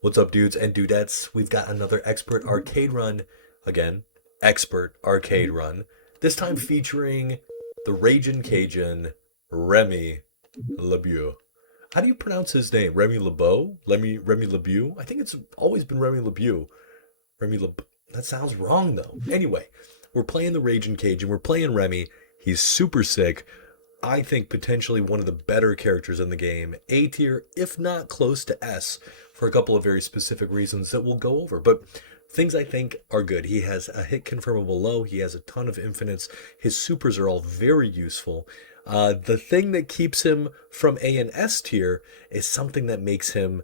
What's up, dudes and dudettes? We've got another expert arcade run. Again, expert arcade run. This time featuring the Ragin' Cajun, Remy LeBeau. How do you pronounce his name? Remy LeBeau? Remy LeBeau? I think it's always been Remy LeBeau. Remy LeBeau. That sounds wrong, though. Anyway, we're playing the Ragin' Cajun. We're playing Remy. He's super sick. I think potentially one of the better characters in the game. A tier, if not close to S, for a couple of very specific reasons that we'll go over. But things I think are good. He has a hit confirmable low. He has a ton of infinites. His supers are all very useful. The thing that keeps him from A and S tier is something that makes him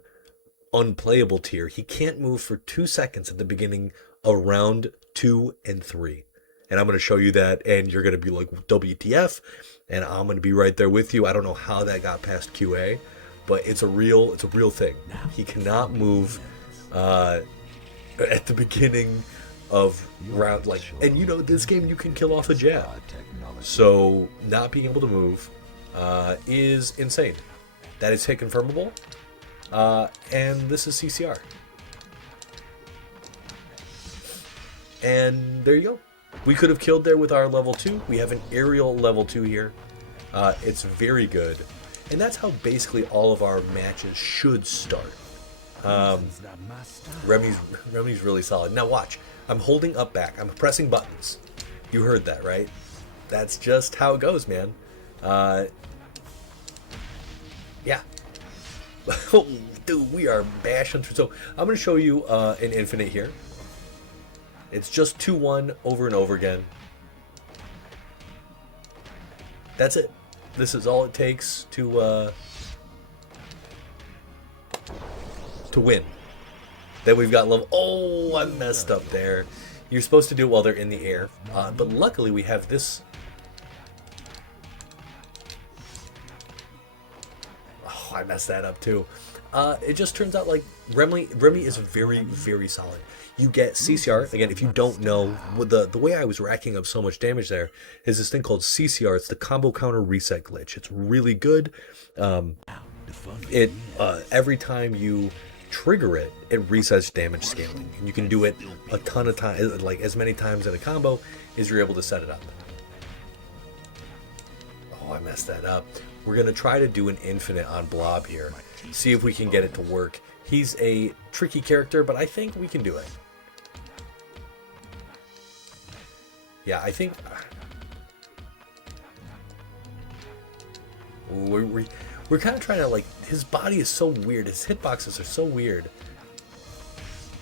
unplayable tier. He can't move for 2 seconds at the beginning of round 2 and 3. And I'm going to show you that, and you're going to be like, WTF? And I'm going to be right there with you. I don't know how that got past QA, but it's a real thing. He cannot move at the beginning of round, like, and you know, this game you can kill off a jab. So not being able to move is insane. That is hit confirmable, and this is CCR. And there you go. We could have killed there with our level 2. We have an aerial level 2 here. It's very good. And that's how basically all of our matches should start. Remy's really solid. Now watch. I'm holding up back. I'm pressing buttons. You heard that, right? That's just how it goes, man. Yeah. Dude, we are bashing through. So I'm going to show you an infinite here. It's just 2-1 over and over again. That's it. This is all it takes to win. Then we've got level. Oh, I messed up there. You're supposed to do it while they're in the air, but luckily we have this. Oh, I messed that up too. It just turns out like Remy is very, very solid. You get CCR. Again, if you don't know, the way I was racking up so much damage there is this thing called CCR. It's the combo counter reset glitch. It's really good. Every time you trigger it, it resets damage scaling. And you can do it a ton of times, like as many times in a combo as you're able to set it up. Oh, I messed that up. We're going to try to do an infinite on Blob here. See if we can get it to work. He's a tricky character, but I think we can do it. Yeah, I think we're kind of trying to, like, his body is so weird. His hitboxes are so weird.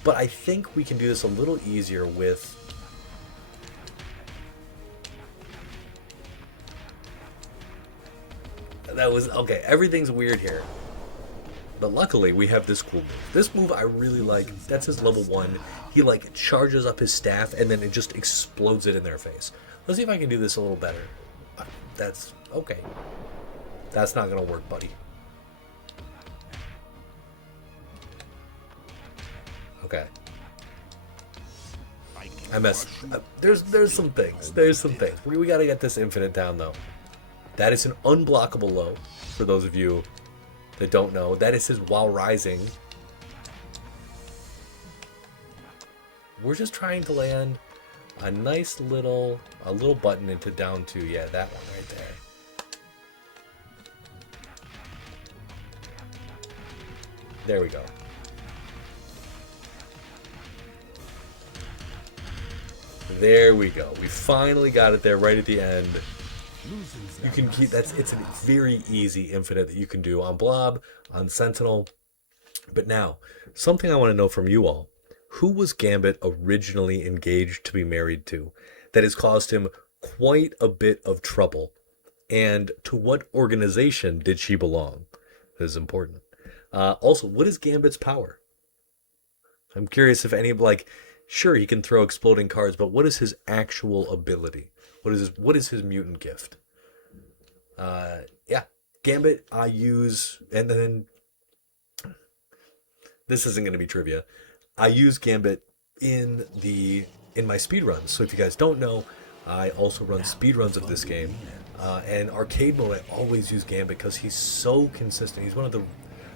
But I think we can do this a little easier with... That was... Okay, everything's weird here. But luckily, we have this cool move. This move I really like. That's his level 1. He, like, charges up his staff, and then it just explodes it in their face. Let's see if I can do this a little better. That's... Okay. That's not going to work, buddy. Okay. I messed... There's some things. There's some things. We got to get this infinite down, though. That is an unblockable low, for those of you that don't know. That is his while rising. We're just trying to land a nice little button into down 2. Yeah, that one right there. There we go. There we go. We finally got it there right at the end. You can keep it's a very easy infinite that you can do on Blob, on Sentinel. But now, something I want to know from you all. Who was Gambit originally engaged to be married to that has caused him quite a bit of trouble? And to what organization did she belong? This is important. Also, what is Gambit's power? I'm curious if any, like, sure, he can throw exploding cards, but what is his actual ability? What is his mutant gift? Yeah, Gambit I use, and then this isn't going to be trivia. I use Gambit in my speedruns. So if you guys don't know, I also run speedruns of this game. And arcade mode, I always use Gambit because he's so consistent. He's one of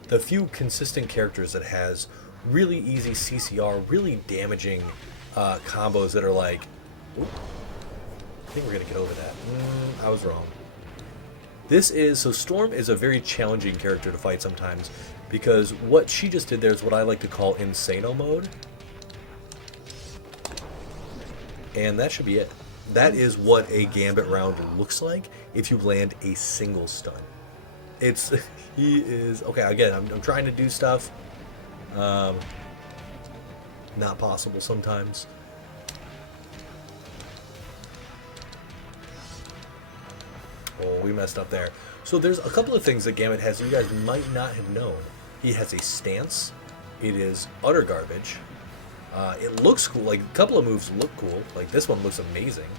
the few consistent characters that has really easy CCR, really damaging combos that are like, oop, I think we're going to get over that. I was wrong. So Storm is a very challenging character to fight sometimes, because what she just did there is what I like to call Insano mode. And that should be it. That is what a Gambit round looks like if you land a single stun. He is, okay, again, I'm trying to do stuff. Not possible sometimes. Oh, we messed up there. So there's a couple of things that Gambit has that you guys might not have known. He has a stance. It is utter garbage. It looks cool. Like, a couple of moves look cool. Like, this one looks amazing.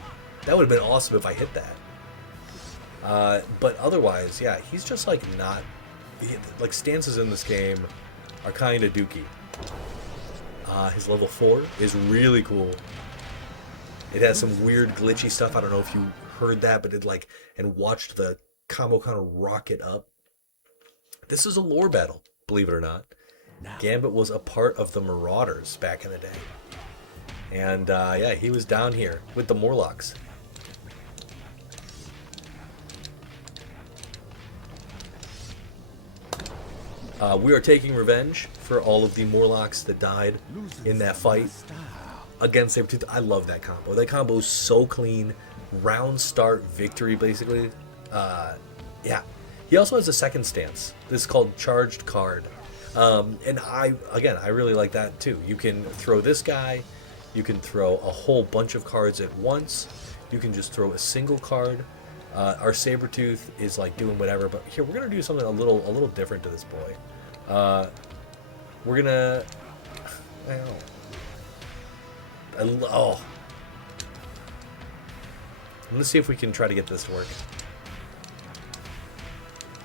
That would have been awesome if I hit that. But otherwise, yeah, he's just, like, not... like, stances in this game are kind of dookie. His level 4 is really cool. It has some weird glitchy stuff. I don't know if you heard that, but it, like... and watched the combo kind of rocket up. This is a lore battle, believe it or not. Gambit was a part of the Marauders back in the day. And, yeah, he was down here with the Morlocks. We are taking revenge for all of the Morlocks that died in that fight against Sabretooth. I love that combo. That combo is so clean. Round start victory, basically. Yeah. He also has a second stance. This is called Charged Card. And I really like that too. You can throw this guy, you can throw a whole bunch of cards at once, you can just throw a single card. Our Sabretooth is like doing whatever, but here we're gonna do something a little different to this boy. We're gonna, I don't know. Oh, I'm gonna see if we can try to get this to work.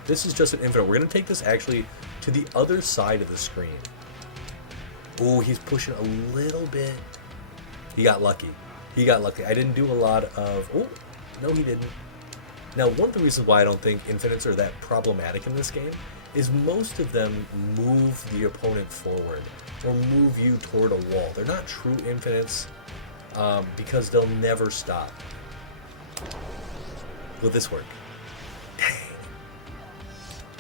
This is just an infinite. We're gonna take this actually to the other side of the screen. Ooh, he's pushing a little bit. He got lucky. He got lucky. I didn't do a lot of... Oh, no he didn't. Now, one of the reasons why I don't think infinites are that problematic in this game is most of them move the opponent forward or move you toward a wall. They're not true infinites because they'll never stop. Will this work?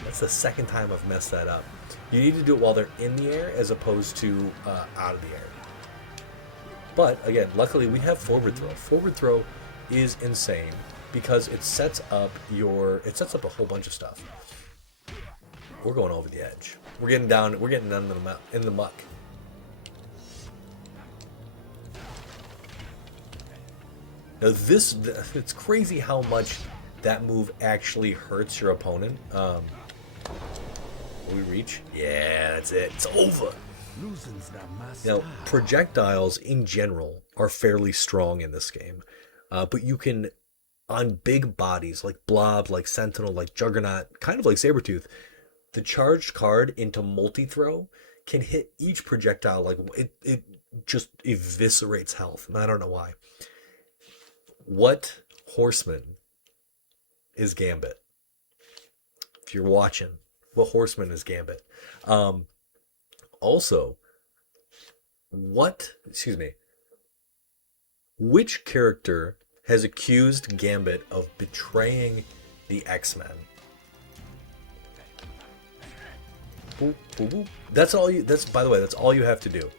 That's the second time I've messed that up. You need to do it while they're in the air as opposed to out of the air. But again, luckily we have forward throw. Forward throw is insane because it sets up a whole bunch of stuff. We're going over the edge. We're getting down in the muck. Now it's crazy how much that move actually hurts your opponent. Will we reach? Yeah, that's it. It's over. Now, projectiles in general are fairly strong in this game. But you can, on big bodies like Blob, like Sentinel, like Juggernaut, kind of like Sabretooth, the charged card into multi-throw can hit each projectile like it just eviscerates health. And I don't know why. What horseman is Gambit? If you're watching, what horseman is Gambit? Also, which character has accused Gambit of betraying the X-Men? By the way, that's all you have to do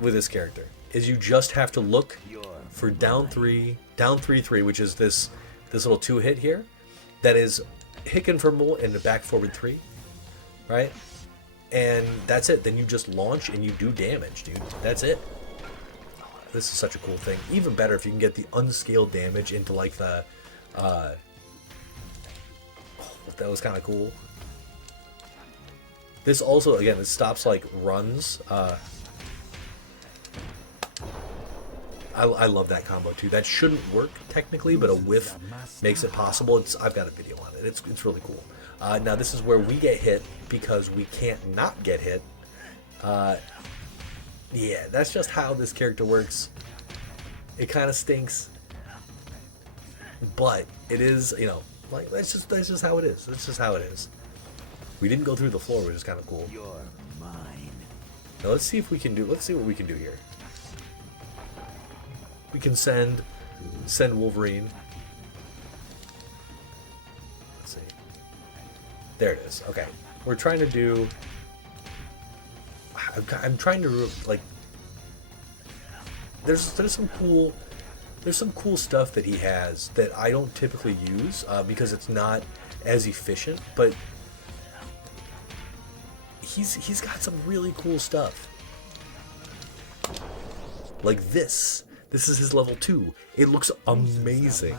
with this character, is you just have to look for down 3/3, which is this little 2-hit here, that is hit confirmable in the back forward 3, right? And that's it. Then you just launch and you do damage, dude. That's it. This is such a cool thing. Even better if you can get the unscaled damage into like the that was kind of cool. This also, again, it stops like runs. I love that combo too. That shouldn't work technically, but a whiff makes it possible. I've got a video on it. It's really cool. Now this is where we get hit because we can't not get hit. Yeah, that's just how this character works. It kind of stinks, but it is, like that's just how it is. That's just how it is. We didn't go through the floor, which is kind of cool. You're mine. Now let's see if we can do. Let's see what we can do here. We can send Wolverine. Let's see. There it is. Okay, we're trying to do. I'm trying to like. There's some cool stuff that he has that I don't typically use because it's not as efficient, but he's got some really cool stuff. Like this. This is his level 2. It looks amazing.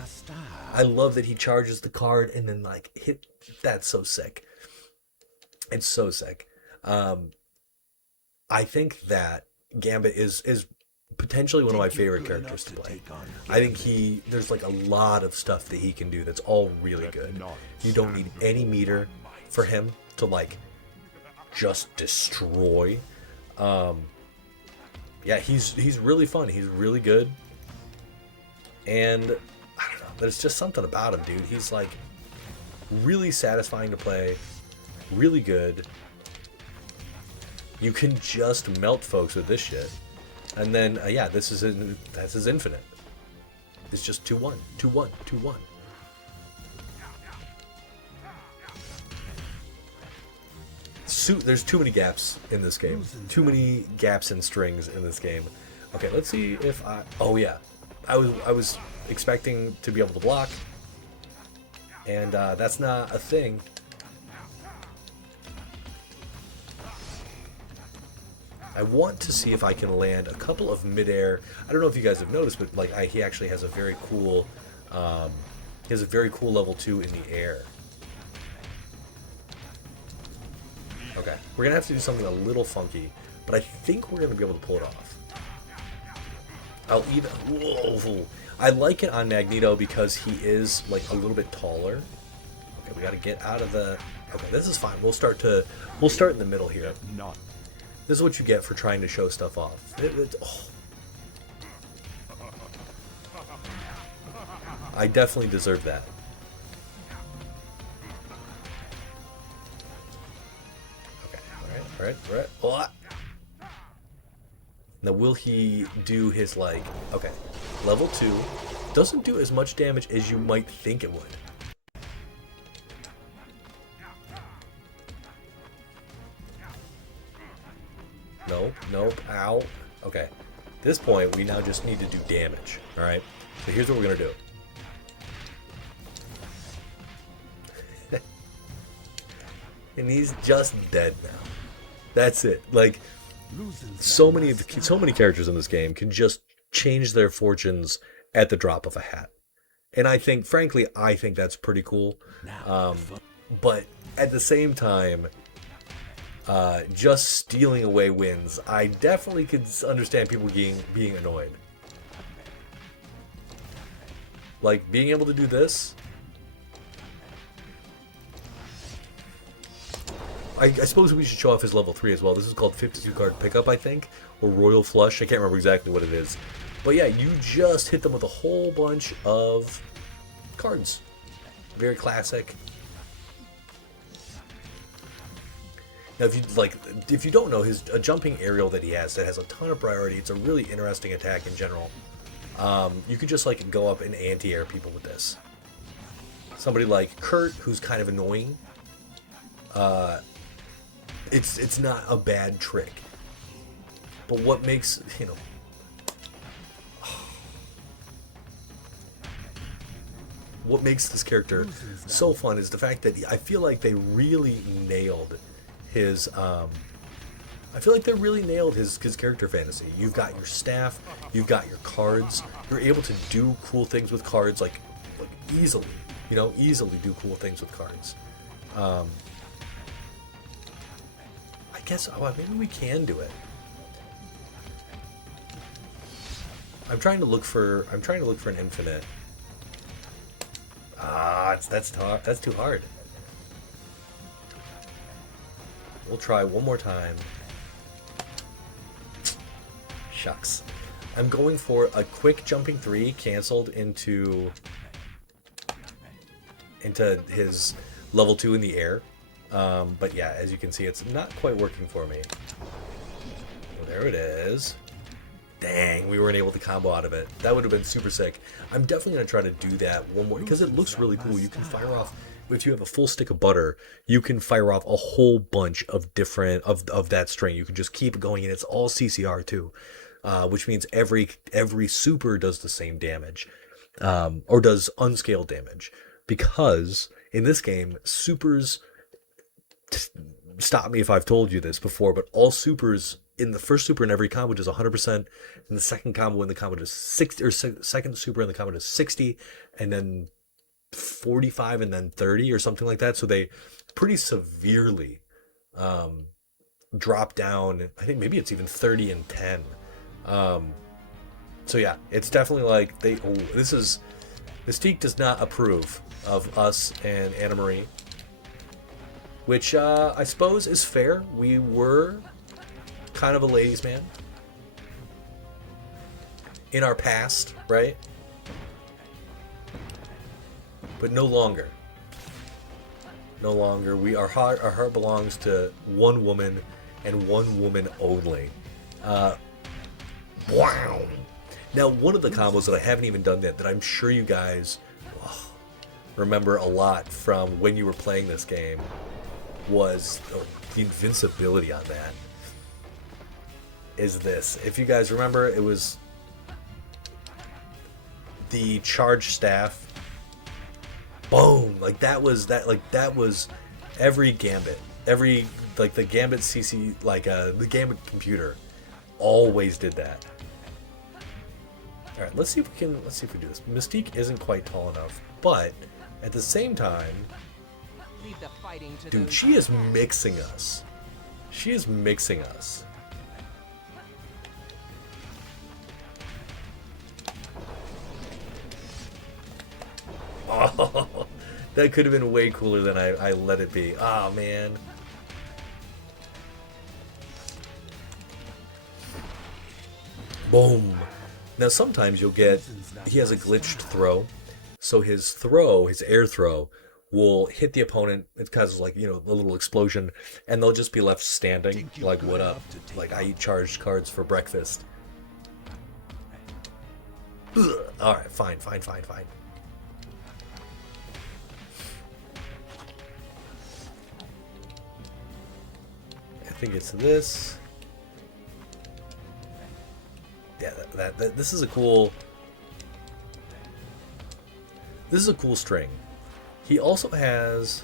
I love that he charges the card and then like hit. That's so sick. It's so sick. I think that Gambit is potentially one of my favorite characters to play. I think there's like a lot of stuff that he can do that's all really good. You don't need any meter for him to like just destroy. Yeah, he's really fun. He's really good. And I don't know, there's just something about him, dude. He's like really satisfying to play, really good. You can just melt folks with this shit. And then, yeah, that's his infinite. It's just 2-1, 2-1, 2-1. There's too many gaps in this game. Too many gaps and strings in this game. Okay, let's see if I... Oh, yeah. I was expecting to be able to block. And that's not a thing. I want to see if I can land a couple of midair. I don't know if you guys have noticed, but like he actually has a very cool, level 2 in the air. Okay, we're gonna have to do something a little funky, but I think we're gonna be able to pull it off. I'll even. Whoa! I like it on Magneto because he is like a little bit taller. Okay, we got to get out of the. Okay, this is fine. We'll start in the middle here. This is what you get for trying to show stuff off. I definitely deserve that. Okay, all right. Now, will he do his, like... Okay, level 2 doesn't do as much damage as you might think it would. Nope, ow. Okay, at this point, we now just need to do damage, alright? So here's what we're gonna do. And he's just dead now. That's it. Like, so many characters in this game can just change their fortunes at the drop of a hat. And I think, frankly, that's pretty cool. But at the same time... just stealing away wins. I definitely could understand people being annoyed. Like, being able to do this... I suppose we should show off his level 3 as well. This is called 52 card pickup, I think. Or Royal Flush. I can't remember exactly what it is. But yeah, you just hit them with a whole bunch of cards. Very classic. Now, if you don't know, a jumping aerial that he has that has a ton of priority. It's a really interesting attack in general. You could just like go up and anti-air people with this. Somebody like Kurt, who's kind of annoying. It's not a bad trick. But what makes what makes this character so fun is the fact that I feel like they really nailed his his character fantasy. You've got your staff, you've got your cards. You're able to do cool things with cards like easily. Easily do cool things with cards. I guess maybe we can do it. I'm trying to look for an infinite. That's too hard. We'll try one more time. Shucks. I'm going for a quick jumping 3 canceled into his level 2 in the air. But yeah, as you can see, it's not quite working for me. There it is. Dang, we weren't able to combo out of it. That would have been super sick. I'm definitely going to try to do that one more, because it looks really cool. You can fire off, if you have a full stick of butter, you can fire off a whole bunch of different, of that string. You can just keep going, and it's all CCR too, which means every super does the same damage, or does unscaled damage. Because in this game, supers, stop me if I've told you this before, but all supers in the first super in every combo does 100%, and the second combo in the combo does 60, or second super in the combo does 60, and then 45, and then 30, or something like that. So they pretty severely drop down. I think maybe it's even 30 and 10. So yeah, it's definitely like Mystique does not approve of us and Anna Marie, which I suppose is fair. We were kind of a ladies' man in our past, right? But no longer. No longer. Our heart belongs to one woman and one woman only. Wow. Now, one of the combos that I haven't even done yet, that I'm sure you guys remember a lot from when you were playing this game, was the invincibility on that. Is this. If you guys remember, it was the charge staff. Boom! That was every Gambit. Every, like, the Gambit CC, the Gambit computer always did that. Alright, let's see if we do this. Mystique isn't quite tall enough, but at the same time, dude, she is mixing us. She is mixing us. Oh, that could have been way cooler than I let it be. Oh, man. Boom. Now, sometimes you'll get, he has a glitched throw. So his air throw, will hit the opponent. It causes, like, a little explosion, and they'll just be left standing. Like, what up? Like, I eat charged cards for breakfast. Alright, fine. I think it's this. Yeah, this is a cool. This is a cool string. He also has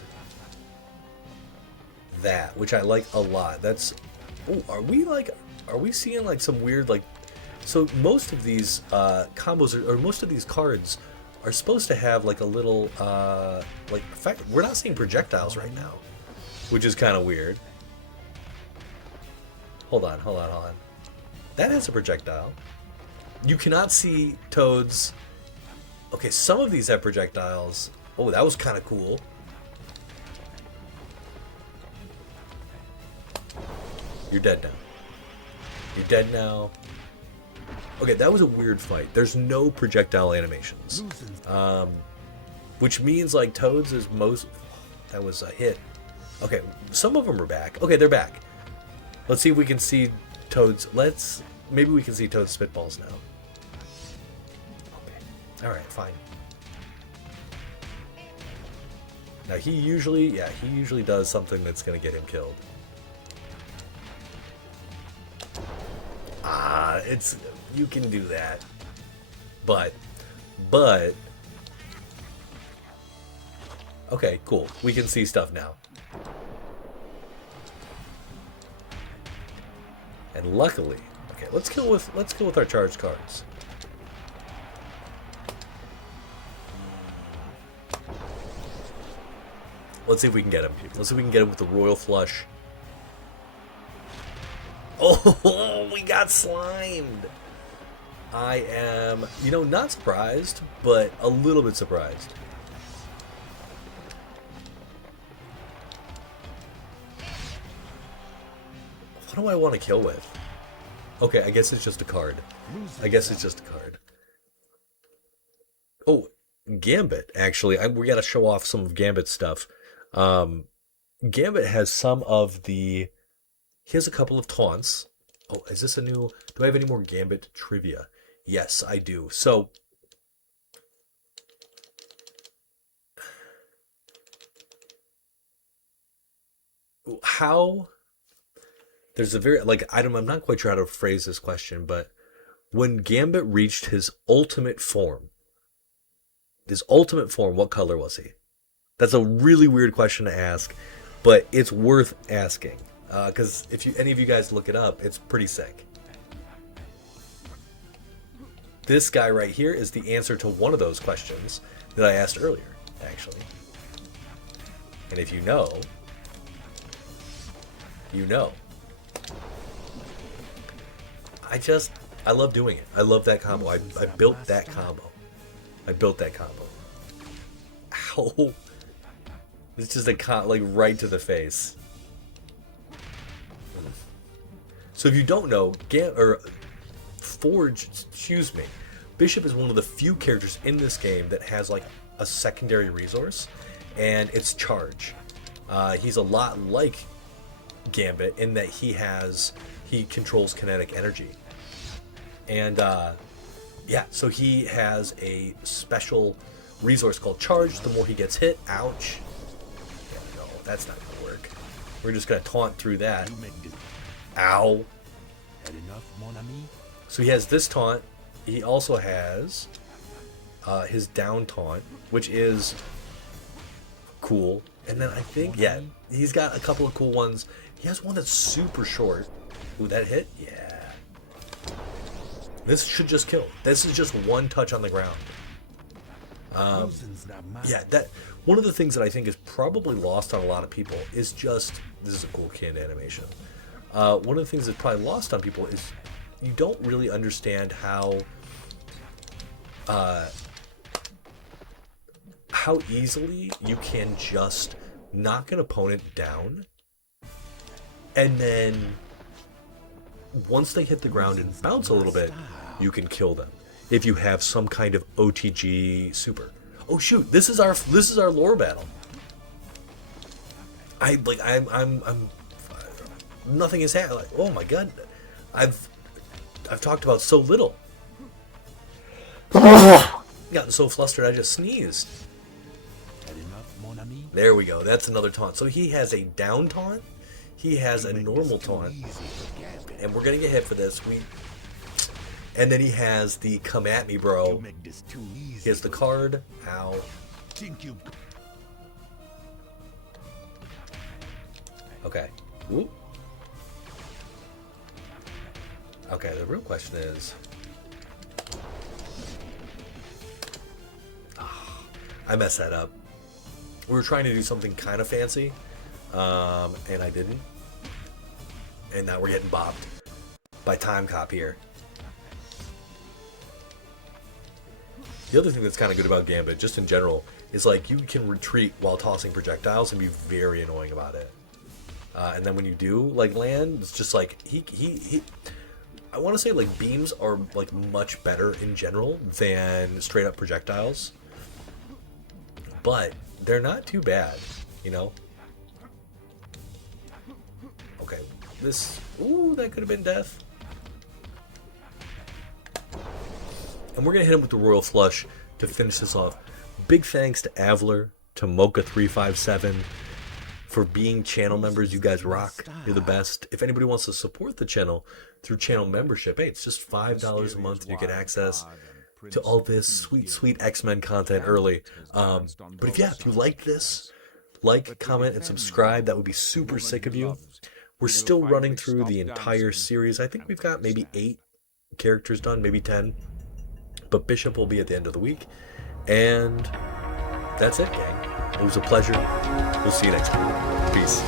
that, which I like a lot. That's. Oh, are we seeing like some weird, like? So most of these combos or most of these cards are supposed to have like a little like effect. We're not seeing projectiles right now, which is kind of weird. Hold on. That has a projectile. You cannot see Toad's. Okay, some of these have projectiles. Oh, that was kind of cool. You're dead now. Okay, that was a weird fight. There's no projectile animations. Which means, like, Toad's is most... That was a hit. Okay, some of them are back. Okay, they're back. Let's see if we can see Toad's... Maybe we can see Toad's spitballs now. Okay. Alright, fine. Now, he usually does something that's going to get him killed. You can do that. But... Okay, cool. We can see stuff now. And luckily... Okay, let's kill with our charged cards. Let's see if we can get him. Let's see if we can get him with the Royal Flush. Oh, we got slimed. I am, not surprised, but a little bit surprised. What do I want to kill with? Okay, I guess it's just a card. Oh, Gambit, actually. We got to show off some of Gambit's stuff. Gambit has some of the... He has a couple of taunts. Oh, is this a new... Do I have any more Gambit trivia? Yes, I do. So... How... There's a very... Like, I'm not quite sure how to phrase this question, but... When Gambit reached his ultimate form... what color was he? That's a really weird question to ask, but it's worth asking. Because if any of you guys look it up, it's pretty sick. This guy right here is the answer to one of those questions that I asked earlier, actually. And if you know, you know. I love doing it. I love that combo. I built that combo. Ow. It's just like right to the face. So if you don't know, Bishop is one of the few characters in this game that has like a secondary resource, and it's charge. He's a lot like Gambit in that he controls kinetic energy. And yeah, so he has a special resource called charge. The more he gets hit, ouch. Yeah, no, that's not gonna work. We're just gonna taunt through that. Ow. So he has this taunt. He also has his down taunt, which is cool. And then I think, yeah, he's got a couple of cool ones. He has one that's super short. Ooh, that hit? Yeah. This should just kill. This is just one touch on the ground. Yeah, one of the things that I think is probably lost on a lot of people is just, this is a cool canned animation. One of the things that's probably lost on people is you don't really understand how easily you can just knock an opponent down, and then once they hit the ground and bounce a little bit, you can kill them if you have some kind of OTG super. Oh shoot! This is our lore battle. I'm nothing has happened. Like, oh my god, I've talked about so little. Gotten so flustered I just sneezed. There we go. That's another taunt. So he has a down taunt. He has a normal taunt. And we're gonna get hit for this. And then he has the come at me, bro. He has the card. Ow. Okay. Whoop. Okay, the real question is... I messed that up. We were trying to do something kind of fancy, and I didn't. And now we're getting bopped by Time Cop here. The other thing that's kind of good about Gambit, just in general, is like you can retreat while tossing projectiles and be very annoying about it. And then when you do like land, it's just like he I want to say like beams are like much better in general than straight up projectiles, but they're not too bad, you know. Okay, ooh, that could have been death. And we're gonna hit him with the Royal Flush to finish this off. Big thanks to Avler, to Mocha357 for being channel members. You guys rock. You're the best. If anybody wants to support the channel through channel membership, hey, it's just $5 a month and you get access to all this sweet X-Men content early. But if you like this, like, comment, and subscribe. That would be super sick of you. We're still running through the entire series. I think we've got maybe 8 characters done, maybe 10. But Bishop will be at the end of the week. And that's it, gang. It was a pleasure. We'll see you next time. Peace.